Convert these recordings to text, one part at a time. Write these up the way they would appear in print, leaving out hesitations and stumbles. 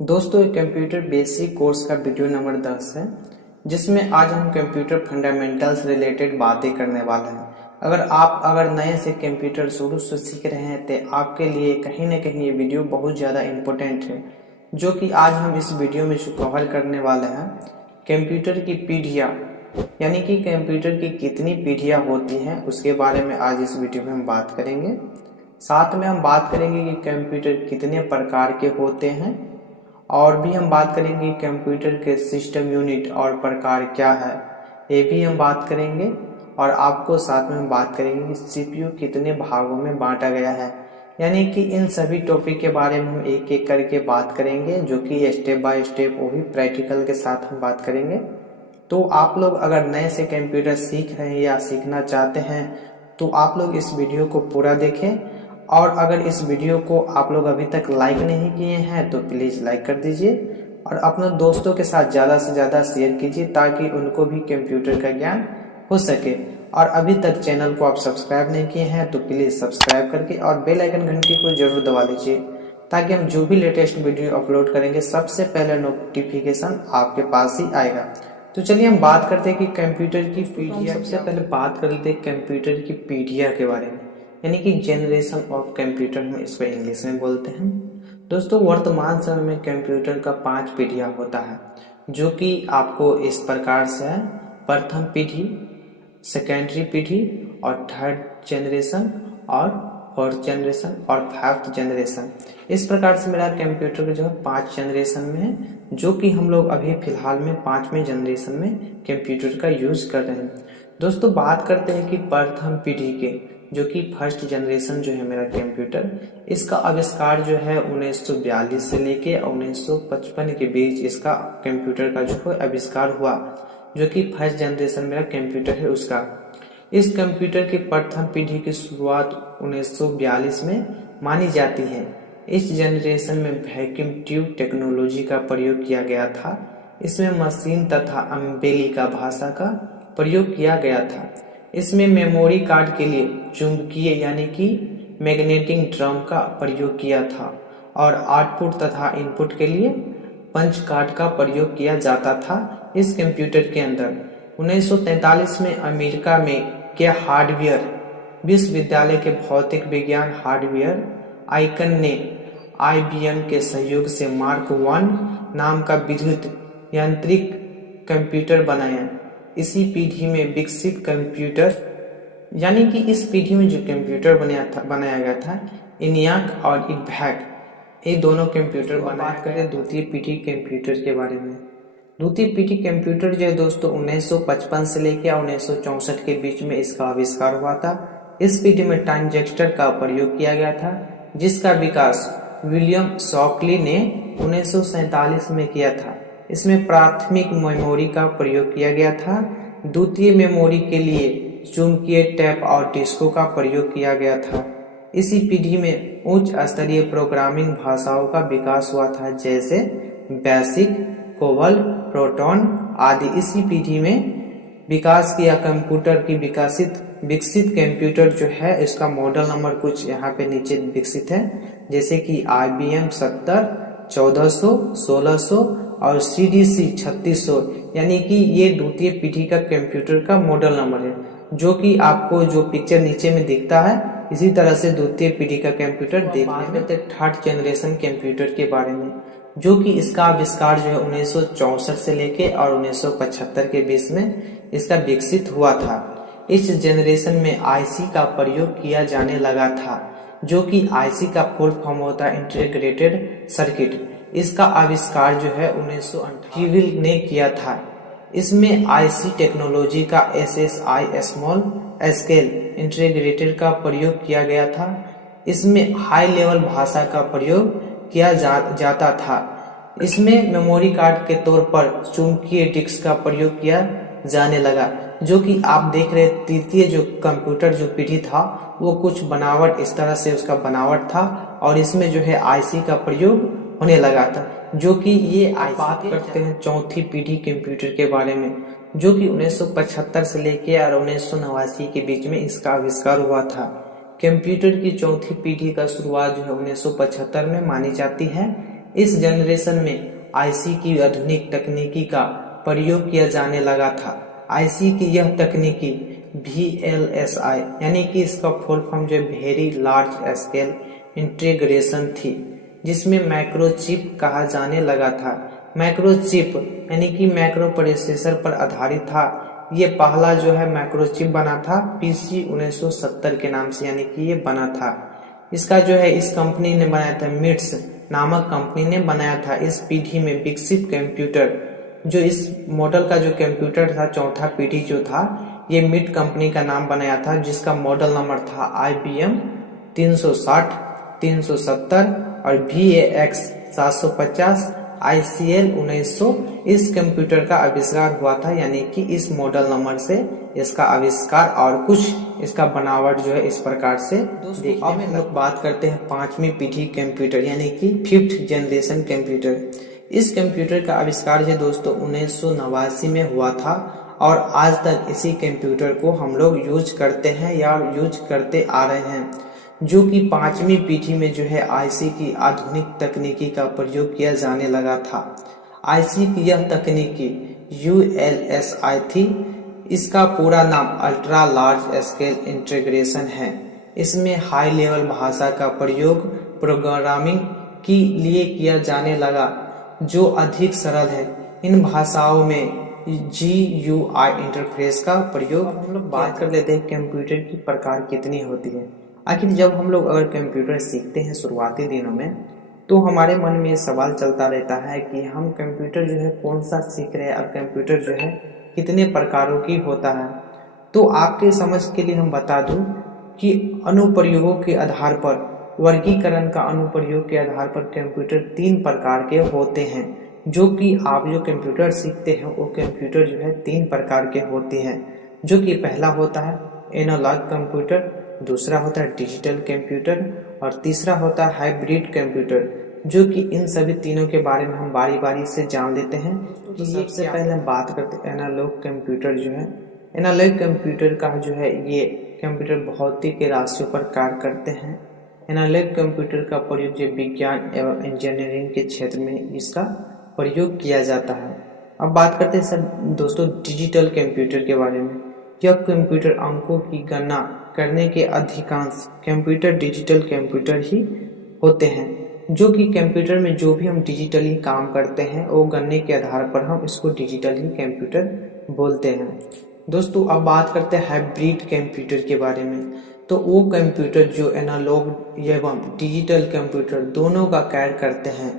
दोस्तों, ये computer basic course का वीडियो नंबर 10 है, जिसमें आज हम कंप्यूटर फंडामेंटल्स रिलेटेड बातें करने वाले हैं। अगर नए से कंप्यूटर शुरू से सीख रहे हैं तो आपके लिए कहीं ना कहीं ये वीडियो बहुत ज़्यादा इम्पोर्टेंट है। जो कि आज हम इस वीडियो में जो कवर करने वाले हैं, कंप्यूटर की पीढ़ियाँ, यानी कि कंप्यूटर की कितनी पीढ़ियाँ होती हैं उसके बारे में आज इस वीडियो में हम बात करेंगे। साथ में हम बात करेंगे कि कंप्यूटर कितने प्रकार के होते हैं, और भी हम बात करेंगे कंप्यूटर के सिस्टम यूनिट और प्रकार क्या है, ये भी हम बात करेंगे। और आपको साथ में हम बात करेंगे कि सीपीयू कितने भागों में बांटा गया है। यानी कि इन सभी टॉपिक के बारे में हम एक एक करके बात करेंगे, जो कि स्टेप बाय स्टेप वो भी प्रैक्टिकल के साथ हम बात करेंगे। तो आप लोग अगर नए से कंप्यूटर सीख रहे हैं या सीखना चाहते हैं तो आप लोग इस वीडियो को पूरा देखें। और अगर इस वीडियो को आप लोग अभी तक लाइक नहीं किए हैं तो प्लीज़ लाइक कर दीजिए और अपने दोस्तों के साथ ज़्यादा से ज़्यादा शेयर कीजिए, ताकि उनको भी कंप्यूटर का ज्ञान हो सके। और अभी तक चैनल को आप सब्सक्राइब नहीं किए हैं तो प्लीज़ सब्सक्राइब करके और बेल आइकन घंटी को जरूर दबा लीजिए, ताकि हम जो भी लेटेस्ट वीडियो अपलोड करेंगे सबसे पहले नोटिफिकेशन आपके पास ही आएगा। तो चलिए हम बात करते हैं कि कंप्यूटर की पीढ़ियाँ। सबसे पहले बात कर लेते हैं कंप्यूटर की पीढ़ियाँ के बारे में, यानी कि जनरेशन ऑफ कंप्यूटर हम इसको इंग्लिश में बोलते हैं। दोस्तों, वर्तमान समय में कंप्यूटर का 5 पीढ़ियाँ होता है, जो कि आपको इस प्रकार से है: प्रथम पीढ़ी, सेकेंडरी पीढ़ी और थर्ड जनरेशन और फोर्थ जनरेशन और फिफ्थ जनरेशन। इस प्रकार से मेरा कंप्यूटर का जो है 5 जनरेशन में है, जो कि हम लोग अभी फिलहाल में 5वें जनरेशन में कंप्यूटर का यूज कर रहे हैं। दोस्तों, बात करते हैं कि प्रथम पीढ़ी के, जो कि फर्स्ट जनरेशन जो है मेरा कंप्यूटर, इसका आविष्कार जो है 1942 से लेके 1955 के बीच इसका कंप्यूटर का जो है आविष्कार हुआ, जो कि फर्स्ट जनरेशन मेरा कंप्यूटर है उसका। इस कंप्यूटर की प्रथम पीढ़ी की शुरुआत 1942 में मानी जाती है। इस जनरेशन में वैक्यूम ट्यूब टेक्नोलॉजी का प्रयोग किया गया था। इसमें मशीन तथा अम्बेलिका भाषा का प्रयोग किया गया था। इसमें मेमोरी कार्ड के लिए चुंबकीय यानी कि मैग्नेटिक ड्रम का प्रयोग किया था, और आउटपुट तथा इनपुट के लिए पंच कार्ड का प्रयोग किया जाता था इस कंप्यूटर के अंदर। 1943 में अमेरिका में के हार्डवेयर विश्वविद्यालय के भौतिक विज्ञान हार्डवेयर आइकन ने आईबीएम के सहयोग से मार्क 1 नाम का विद्युत यांत्रिक कंप्यूटर बनाया। इसी पीढ़ी में विकसित कंप्यूटर, यानी कि इस पीढ़ी में जो कंप्यूटर बनाया गया था, इनियाक और इडभैक, ये दोनों कंप्यूटर बात करें द्वितीय पीढ़ी कंप्यूटर के बारे में। द्वितीय पीढ़ी कंप्यूटर जो है दोस्तों 1955 से लेकर 1964 के बीच में इसका आविष्कार हुआ था। इस पीढ़ी में ट्रांजिस्टर का प्रयोग किया गया था, जिसका विकास विलियम शॉकली ने 1947 में किया था। इसमें प्राथमिक मेमोरी का प्रयोग किया गया था। द्वितीय मेमोरी के लिए चुंबकीय टेप और डिस्को का प्रयोग किया गया था। इसी पीढ़ी में उच्च स्तरीय प्रोग्रामिंग भाषाओं का विकास हुआ था, जैसे बेसिक, कोबल, प्रोटॉन आदि। इसी पीढ़ी में विकास किया कंप्यूटर की विकसित कंप्यूटर जो है, इसका मॉडल नंबर कुछ यहाँ पे नीचे विकसित है, जैसे कि IBM 70, 1400, 1600 और CDC 3600, यानी कि ये द्वितीय पीढ़ी का कंप्यूटर का मॉडल नंबर है, जो कि आपको जो पिक्चर नीचे में दिखता है इसी तरह से द्वितीय पीढ़ी का कंप्यूटर देखने में। थर्ड जनरेशन कंप्यूटर के बारे में, जो कि इसका आविष्कार जो है 1964 से लेके और 1975 के बीच में इसका विकसित हुआ था। इस जनरेशन में आईसी का प्रयोग किया जाने लगा था, जो कि आईसी का फुल फॉर्म होता है इंटीग्रेटेड सर्किट। इसका आविष्कार जो है 1958 ने किया था। इसमें आईसी टेक्नोलॉजी का SSI स्मॉल स्केल इंटीग्रेटेड का प्रयोग किया गया था। इसमें हाई लेवल भाषा का प्रयोग किया जाता था। इसमें मेमोरी कार्ड के तौर पर चुंबकीय डिस्क का प्रयोग किया जाने लगा, जो कि आप देख रहे तृतीय जो कंप्यूटर जो पीढ़ी था वो कुछ बनावट इस तरह से उसका बनावट था, और इसमें जो है आईसी का प्रयोग होने लगा था, जो कि ये बात करते हैं चौथी पीढ़ी कंप्यूटर के बारे में, जो कि 1975 से लेकर और 1989 के बीच में इसका आविष्कार हुआ था। कंप्यूटर की चौथी पीढ़ी का शुरुआत जो है 1975 में मानी जाती है। इस जनरेशन में आईसी की आधुनिक तकनीकी का प्रयोग किया जाने लगा था। आईसी की यह तकनीकी VLSI यानी कि इसका फुल फॉर्म जो वेरी लार्ज स्केल इंटीग्रेशन थी, जिसमें माइक्रोचिप कहा जाने लगा था। माइक्रोचिप यानी कि माइक्रो प्रोसेसर पर आधारित था। ये पहला जो है माइक्रोचिप बना था PC 1970 के नाम से, यानी कि ये बना था। इसका जो है इस कंपनी ने बनाया था, मिट्स नामक कंपनी ने बनाया था। इस पीढ़ी में विकसित कंप्यूटर, जो इस मॉडल का जो कंप्यूटर था, चौथा पीढ़ी जो था, ये मिट कंपनी का नाम बनाया था, जिसका मॉडल नंबर था IBM 360, 370 और VAX 750, ICL 1900। इस कंप्यूटर का आविष्कार हुआ था, यानी कि इस मॉडल नंबर से इसका आविष्कार और कुछ इसका बनावट जो है इस प्रकार से देखने अब हम लोग बात करते हैं पांचवी पीढ़ी कंप्यूटर यानी कि 5th जनरेशन कंप्यूटर। इस कंप्यूटर का आविष्कार जो दोस्तों 1989 में हुआ था और आज तक इसी कंप्यूटर को हम लोग यूज करते हैं या यूज करते आ रहे हैं, जो कि पांचवी पीढ़ी में जो है आईसी की आधुनिक तकनीकी का प्रयोग किया जाने लगा था। आईसी की यह तकनीकी ULSI थी। इसका पूरा नाम अल्ट्रा लार्ज स्केल इंटीग्रेशन है। इसमें हाई लेवल भाषा का प्रयोग प्रोग्रामिंग के लिए किया जाने लगा, जो अधिक सरल है। इन भाषाओं में GUI इंटरफेस का प्रयोग। हम लोग बात कर लेते हैं कंप्यूटर की प्रकार कितनी होती है। आखिर जब हम लोग अगर कंप्यूटर सीखते हैं शुरुआती दिनों में, तो हमारे मन में ये सवाल चलता रहता है कि हम कंप्यूटर जो है कौन सा सीख रहे हैं और कंप्यूटर जो है कितने प्रकारों की होता है। तो आपके समझ के लिए हम बता दूं कि अनुप्रयोगों के आधार पर, वर्गीकरण का अनुप्रयोग के आधार पर कंप्यूटर 3 प्रकार के होते हैं। जो कि आप जो कंप्यूटर सीखते हैं वो कंप्यूटर जो है 3 प्रकार के होते हैं, जो कि पहला होता है एनालॉग कंप्यूटर, दूसरा होता है डिजिटल कंप्यूटर और तीसरा होता है हाइब्रिड कंप्यूटर। जो कि इन सभी तीनों के बारे में हम बारी बारी से जान लेते हैं। तो सबसे पहले हम बात करते हैं एनालॉग कंप्यूटर जो है। एनालॉग कंप्यूटर का जो है ये कंप्यूटर भौतिक के राशियों पर कार्य करते हैं। एनालॉग कंप्यूटर का प्रयोग जो विज्ञान एवं इंजीनियरिंग के क्षेत्र में इसका प्रयोग किया जाता है। अब बात करते हैं सर दोस्तों डिजिटल कंप्यूटर के बारे में। यह कंप्यूटर अंकों की गणना करने के अधिकांश कंप्यूटर डिजिटल कंप्यूटर ही होते हैं, जो कि कंप्यूटर में जो भी हम डिजिटली काम करते हैं वो गणने के आधार पर हम इसको डिजिटल ही कंप्यूटर बोलते हैं। दोस्तों अब बात करते हैं हाइब्रिड कंप्यूटर के बारे में। तो वो कंप्यूटर जो एनालॉग एवं डिजिटल कंप्यूटर दोनों का कार्य करते हैं।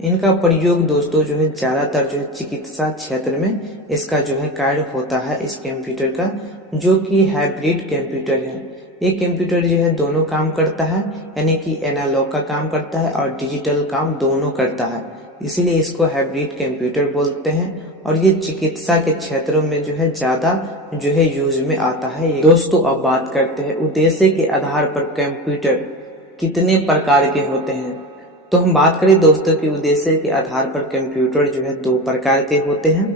इनका प्रयोग दोस्तों जो है ज़्यादातर जो है चिकित्सा क्षेत्र में इसका जो है कार्य होता है इस कंप्यूटर का, जो कि हाइब्रिड कंप्यूटर है। ये कंप्यूटर जो है दोनों काम करता है, यानी कि एनालॉग का काम करता है और डिजिटल काम दोनों करता है, इसीलिए इसको हाइब्रिड कंप्यूटर बोलते हैं। और ये चिकित्सा के क्षेत्रों में जो है ज़्यादा जो है यूज में आता है। दोस्तों अब बात करते हैं उद्देश्य के आधार पर कंप्यूटर कितने प्रकार के होते हैं। तो हम बात करें दोस्तों कि उद्देश्य के आधार पर कंप्यूटर जो है 2 प्रकार के होते हैं।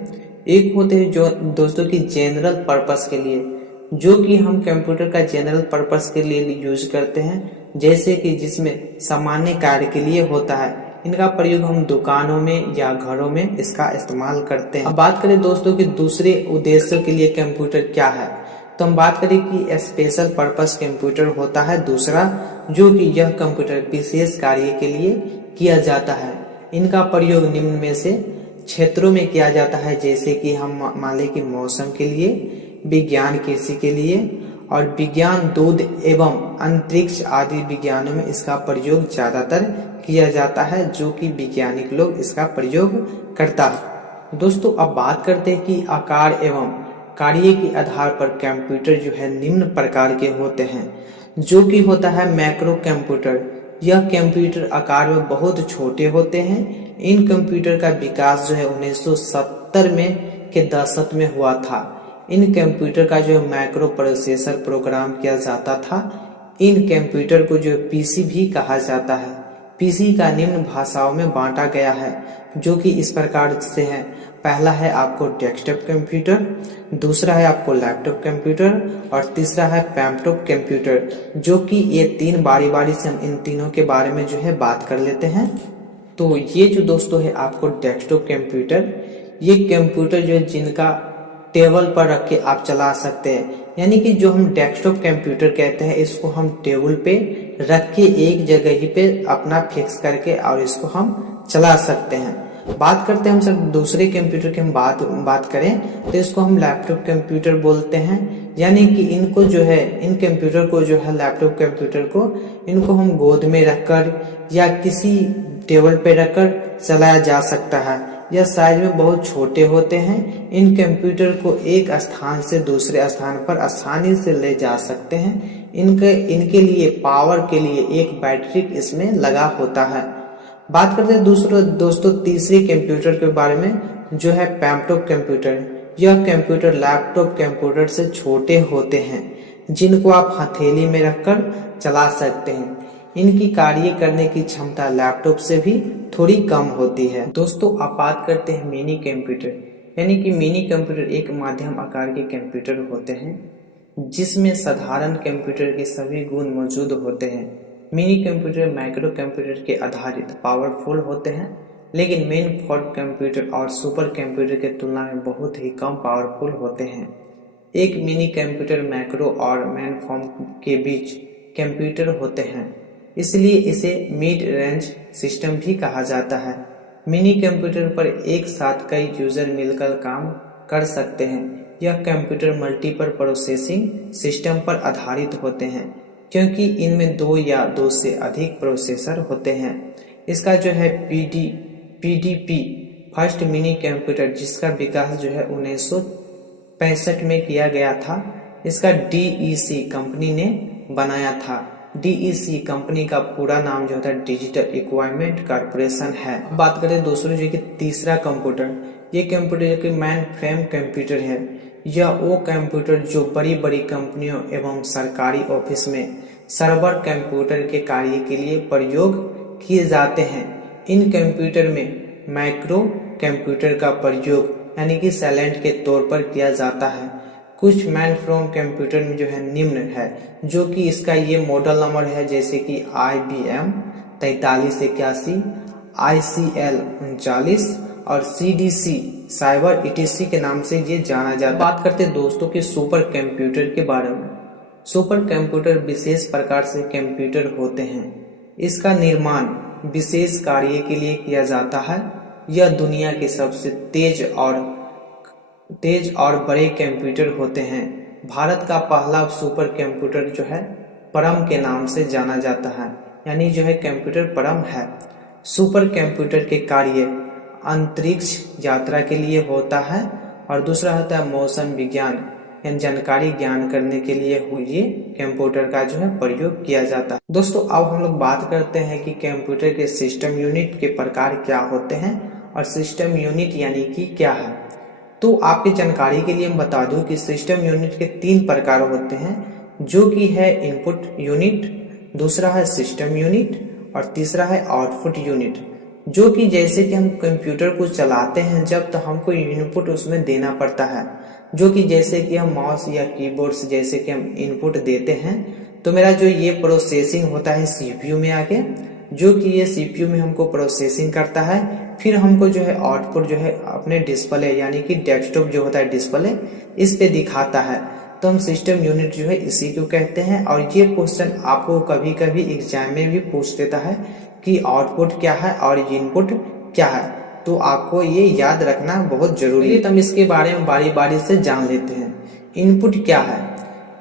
एक होते हैं जो दोस्तों की जनरल पर्पस के लिए, जो कि हम कंप्यूटर का जनरल पर्पस के लिए यूज करते हैं, जैसे कि जिसमें सामान्य कार्य के लिए होता है। इनका प्रयोग हम दुकानों में या घरों में इसका इस्तेमाल करते हैं। अब बात करें दोस्तों कि दूसरे उद्देश्यों के लिए कंप्यूटर क्या है, तो हम बात करें कि स्पेशल पर्पस कंप्यूटर होता है दूसरा, जो कि यह कंप्यूटर विशेष कार्य के लिए किया जाता है। इनका प्रयोग निम्न में से क्षेत्रों में किया जाता है, जैसे कि हम मान लें कि मौसम के लिए, विज्ञान कृषि के लिए और विज्ञान दूध एवं अंतरिक्ष आदि विज्ञानों में इसका प्रयोग ज्यादातर किया जाता है, जो कि वैज्ञानिक लोग इसका प्रयोग करता है। दोस्तों अब बात करते हैं कि आकार एवं कार्य के आधार पर कंप्यूटर जो है निम्न प्रकार के होते हैं, जो कि होता है मैक्रो कंप्यूटर। यह कंप्यूटर आकार में बहुत छोटे होते हैं। इन कंप्यूटर का विकास जो है 1970 में के दशक में हुआ था। इन कंप्यूटर का जो माइक्रो प्रोसेसर प्रोग्राम किया जाता था। इन कंप्यूटर को जो पीसी भी कहा जाता है। पीसी का निम्न भाषाओं में बांटा गया है, जो कि इस प्रकार से है। पहला है आपको डेस्कटॉप कंप्यूटर, दूसरा है आपको लैपटॉप कंप्यूटर और तीसरा है पैमटॉप कंप्यूटर, जो कि ये 3 बारी बारी से हम इन तीनों के बारे में जो है बात कर लेते हैं। तो ये जो दोस्तों है आपको डेस्कटॉप कंप्यूटर, ये कंप्यूटर जो है जिनका टेबल पर रख के आप चला सकते हैं, यानी कि जो हम डेस्कटॉप कंप्यूटर कहते हैं इसको हम टेबल पे रख के एक जगह ही पे अपना फिक्स करके और इसको हम चला सकते हैं। बात करते हैं हम सर दूसरे कंप्यूटर की हम बात करें तो इसको हम लैपटॉप कंप्यूटर बोलते हैं, यानी कि इनको जो है इन कंप्यूटर को जो है लैपटॉप कंप्यूटर को इनको हम गोद में रखकर या किसी टेबल पे रखकर चलाया जा सकता है। यह साइज में बहुत छोटे होते हैं। इन कंप्यूटर को एक स्थान से दूसरे स्थान पर आसानी से ले जा सकते हैं। इनके लिए पावर के लिए एक बैटरी इसमें लगा होता है। बात करते हैं दोस्तों तीसरी कंप्यूटर के बारे में, जो है लैपटॉप कंप्यूटर। यह कंप्यूटर लैपटॉप कंप्यूटर से छोटे होते हैं, जिनको आप हथेली में रखकर चला सकते हैं। इनकी कार्य करने की क्षमता लैपटॉप से भी थोड़ी कम होती है। दोस्तों आप बात करते हैं मिनी कंप्यूटर, यानी कि मिनी कंप्यूटर एक मध्यम आकार के कंप्यूटर होते हैं जिसमें साधारण कंप्यूटर के सभी गुण मौजूद होते हैं। मिनी कंप्यूटर माइक्रो कंप्यूटर के आधारित पावरफुल होते हैं, लेकिन मेन फॉर्म कंप्यूटर और सुपर कंप्यूटर के तुलना में बहुत ही कम पावरफुल होते हैं। एक मिनी कंप्यूटर मैक्रो और मेन फॉर्म के बीच कंप्यूटर होते हैं, इसलिए इसे मिड रेंज सिस्टम भी कहा जाता है। मिनी कंप्यूटर पर एक साथ कई यूजर मिलकर काम कर सकते हैं। यह कंप्यूटर मल्टीपल प्रोसेसिंग सिस्टम पर आधारित होते हैं, क्योंकि इनमें 2 या 2 से अधिक प्रोसेसर होते हैं। इसका जो है पीडीपी फर्स्ट मिनी कंप्यूटर, जिसका विकास जो है 1965 में किया गया था, इसका डीईसी कंपनी ने बनाया था। डीईसी कंपनी का पूरा नाम जो होता है डिजिटल इक्विपमेंट कॉर्पोरेशन है। बात करें दोस्तों जो कि तीसरा कंप्यूटर, ये कंप्यूटर जो कि मेन फ्रेम कंप्यूटर है। यह वो कंप्यूटर जो बड़ी बड़ी कंपनियों एवं सरकारी ऑफिस में सर्वर कंप्यूटर के कार्य के लिए प्रयोग किए जाते हैं। इन कंप्यूटर में माइक्रो कंप्यूटर का प्रयोग यानी कि साइलेंट के तौर पर किया जाता है। कुछ मेन फ्रेम कंप्यूटर में जो है निम्न है, जो कि इसका ये मॉडल नंबर है, जैसे कि IBM 4381, ICL 39 और CDC साइबर ETC के नाम से ये जाना जाता है। बात करते हैं दोस्तों कि सुपर कंप्यूटर के बारे में। सुपर कंप्यूटर विशेष प्रकार से कंप्यूटर होते हैं। इसका निर्माण विशेष कार्य के लिए किया जाता है। यह दुनिया के सबसे तेज और बड़े कंप्यूटर होते हैं। भारत का पहला सुपर कंप्यूटर जो है परम के नाम से जाना जाता है, यानी जो है कंप्यूटर परम है। सुपर कंप्यूटर के कार्य अंतरिक्ष यात्रा के लिए होता है और दूसरा होता है मौसम विज्ञान यानी जानकारी ज्ञान करने के लिए ये कंप्यूटर का जो है प्रयोग किया जाता है। दोस्तों अब हम लोग बात करते हैं कि कंप्यूटर के सिस्टम यूनिट के प्रकार क्या होते हैं और सिस्टम यूनिट यानी कि क्या है। तो आपकी जानकारी के लिए हम बता दूं कि सिस्टम यूनिट के 3 प्रकार होते हैं, जो कि है इनपुट यूनिट, दूसरा है सिस्टम यूनिट और तीसरा है आउटपुट यूनिट। जो कि जैसे कि हम कंप्यूटर को चलाते हैं जब तो हमको इनपुट उसमें देना पड़ता है, जो कि जैसे कि हम माउस या कीबोर्ड से जैसे कि हम इनपुट देते हैं तो मेरा जो ये प्रोसेसिंग होता है सीपीयू में आके, जो कि ये सीपीयू में हमको प्रोसेसिंग करता है। फिर हमको जो है आउटपुट जो है अपने डिस्प्ले यानी कि डेस्कटॉप जो होता है डिस्प्ले, इस पे दिखाता है। तो हम सिस्टम यूनिट जो है इसी को कहते हैं। और ये क्वेश्चन आपको कभी कभी एग्जाम में भी पूछ देता है कि आउटपुट क्या है और इनपुट क्या है, तो आपको ये याद रखना बहुत जरूरी है। तो हम इसके बारे में बारी बारी से जान लेते हैं। इनपुट क्या है,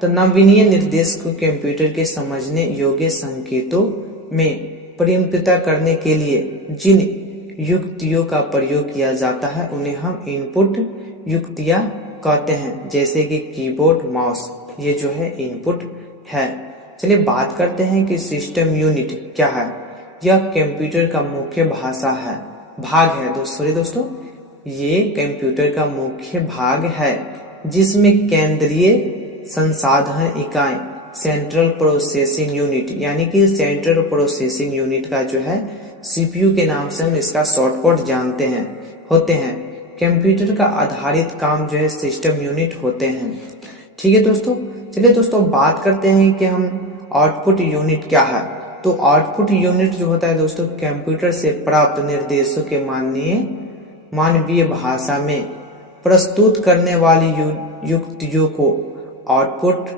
तो नवीनीय निर्देश को कंप्यूटर के समझने योग्य संकेतों में परिवर्तित करने के लिए जिन युक्तियों का प्रयोग किया जाता है उन्हें हम इनपुट युक्तियां कहते हैं, जैसे कि कीबोर्ड माउस, ये जो है इनपुट है। चलिए बात करते हैं कि सिस्टम यूनिट क्या है। यह कंप्यूटर का मुख्य भाग है दोस्तों ये कंप्यूटर का मुख्य भाग है, जिसमें केंद्रीय संसाधन इकाई सेंट्रल प्रोसेसिंग यूनिट यानी कि सेंट्रल प्रोसेसिंग यूनिट का जो है सीपीयू के नाम से हम इसका शॉर्टकट जानते हैं होते हैं। कंप्यूटर का आधारित काम जो है सिस्टम यूनिट होते हैं। ठीक है दोस्तों, चलिए दोस्तों बात करते हैं कि हम आउटपुट यूनिट क्या है। तो आउटपुट यूनिट जो होता है दोस्तों कंप्यूटर से प्राप्त निर्देशों के मानवीय भाषा में प्रस्तुत करने वाली युक्तियों को आउटपुट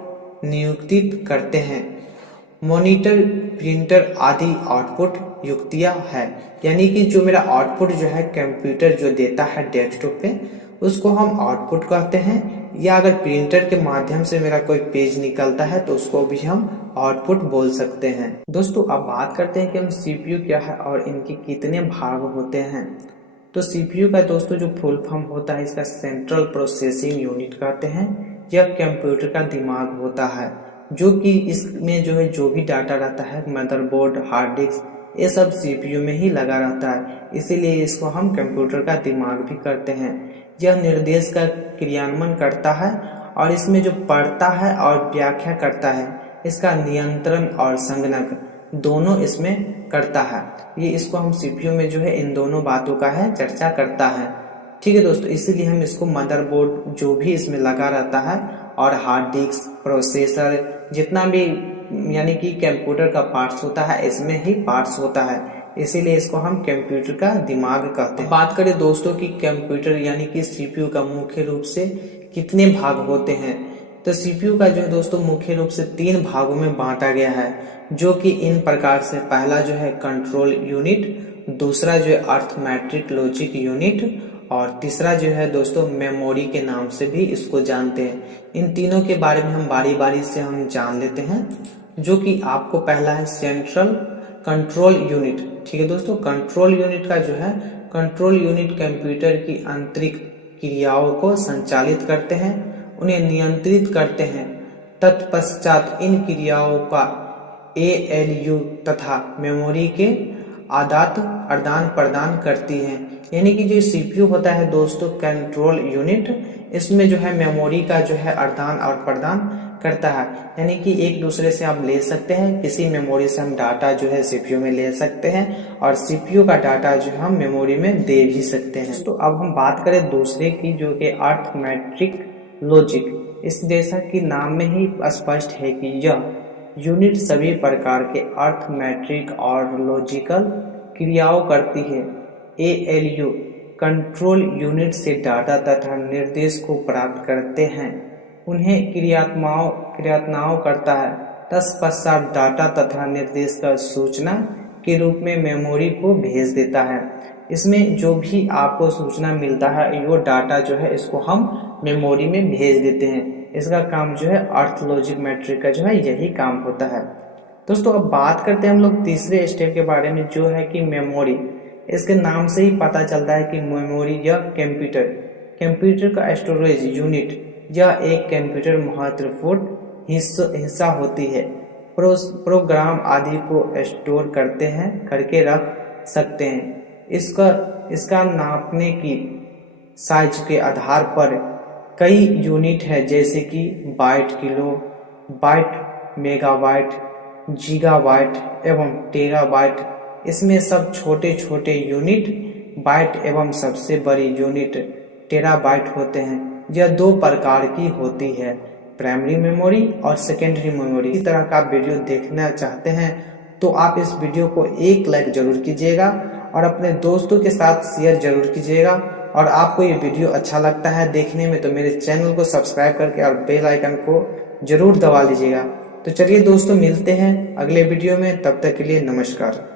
नियुक्तित करते हैं। मॉनिटर, प्रिंटर आदि आउटपुट युक्तियां है, यानी कि जो मेरा आउटपुट जो है कंप्यूटर जो देता है डेस्कटॉप पे उसको हम आउटपुट कहते हैं, या अगर प्रिंटर के माध्यम से मेरा कोई पेज निकलता है तो उसको भी हम आउटपुट बोल सकते हैं। दोस्तों अब बात करते हैं कि हम सीपीयू क्या है और इनके कितने भाग होते हैं। तो सीपीयू का दोस्तों जो फुल फॉर्म होता है इसका सेंट्रल प्रोसेसिंग यूनिट कहते हैं। यह कंप्यूटर का दिमाग होता है, जो कि इसमें जो है जो भी डाटा रहता है मदरबोर्ड, हार्ड डिस्क, ये सब सीपीयू में ही लगा रहता है, इसीलिए इसको हम कंप्यूटर का दिमाग भी करते हैं। यह निर्देश का क्रियान्वयन करता है और इसमें जो पढ़ता है और व्याख्या करता है इसका नियंत्रण और संगणक दोनों इसमें करता है। ये इसको हम सीपीयू में जो है इन दोनों बातों का है चर्चा करता है। ठीक है दोस्तों, इसीलिए हम इसको मदरबोर्ड जो भी इसमें लगा रहता है और हार्ड डिस्क, प्रोसेसर, जितना भी यानी कि कंप्यूटर का पार्ट्स होता है इसमें ही पार्ट्स होता है, इसीलिए इसको हम कंप्यूटर का दिमाग कहते हैं। बात करें दोस्तों कि कंप्यूटर यानी कि सीपीयू का मुख्य रूप से कितने भाग होते हैं, तो सीपीयू का जो है दोस्तों मुख्य रूप से 3 भागों में बांटा गया है, जो कि इन प्रकार से, पहला जो है कंट्रोल यूनिट, दूसरा जो है अर्थमेटिक लॉजिक यूनिट और तीसरा जो है दोस्तों मेमोरी के नाम से भी इसको जानते हैं। इन तीनों के बारे में हम बारी बारी से हम जान लेते हैं, जो कि आपको पहला है सेंट्रल कंट्रोल यूनिट। ठीक है दोस्तों, कंट्रोल यूनिट का जो है कंट्रोल यूनिट कंप्यूटर की आंतरिक क्रियाओं को संचालित करते हैं, उन्हें नियंत्रित करते हैं। तत्पश्चात इन क्रियाओं का एएलयू तथा मेमोरी के आदान प्रदान करती है। यानी कि जो सीपीयू होता है दोस्तों कंट्रोल यूनिट, इसमें जो है मेमोरी का जो है आदान और प्रदान करता है, यानी कि एक दूसरे से आप ले सकते हैं, किसी मेमोरी से हम डाटा जो है सीपीयू में ले सकते हैं और सीपीयू का डाटा जो हम मेमोरी में दे भी सकते हैं। तो अब हम बात करें दूसरे की, जो कि अर्थमेटिक लॉजिक। इस जैसा कि नाम में ही स्पष्ट है कि यह यूनिट सभी प्रकार के अर्थमेट्रिक और लॉजिकल क्रियाओं करती है। एएलयू कंट्रोल यूनिट से डाटा तथा निर्देश को प्राप्त करते हैं, उन्हें क्रियात्मक करता है। तत्पश्चात डाटा तथा निर्देश का सूचना के रूप में मेमोरी को भेज देता है। इसमें जो भी आपको सूचना मिलता है वो डाटा जो है इसको हम मेमोरी में भेज देते हैं। इसका काम जो है अर्थ लॉजिक मैट्रिक का जो है यही काम होता है। दोस्तों अब बात करते हैं हम लोग तीसरे स्टेप के बारे में, जो है कि मेमोरी। इसके नाम से ही पता चलता है कि मेमोरी या कंप्यूटर का स्टोरेज यूनिट, यह एक कंप्यूटर महत्वपूर्ण हिस्सा होती है। प्रोग्राम आदि को स्टोर करके रख सकते हैं। इसका नापने की साइज के आधार पर कई यूनिट है, जैसे कि byte, kilo byte, megabyte, gigabyte एवं टेराबाइट। इसमें सब छोटे छोटे यूनिट बाइट एवं सबसे बड़ी यूनिट टेराबाइट होते हैं। यह 2 प्रकार की होती है, प्राइमरी मेमोरी और सेकेंडरी मेमोरी। इस तरह का वीडियो देखना चाहते हैं तो आप इस वीडियो को एक लाइक जरूर कीजिएगा और अपने दोस्तों के साथ शेयर जरूर कीजिएगा। और आपको ये वीडियो अच्छा लगता है देखने में तो मेरे चैनल को सब्सक्राइब करके और बेल आइकन को जरूर दबा लीजिएगा। तो चलिए दोस्तों, मिलते हैं अगले वीडियो में, तब तक के लिए नमस्कार।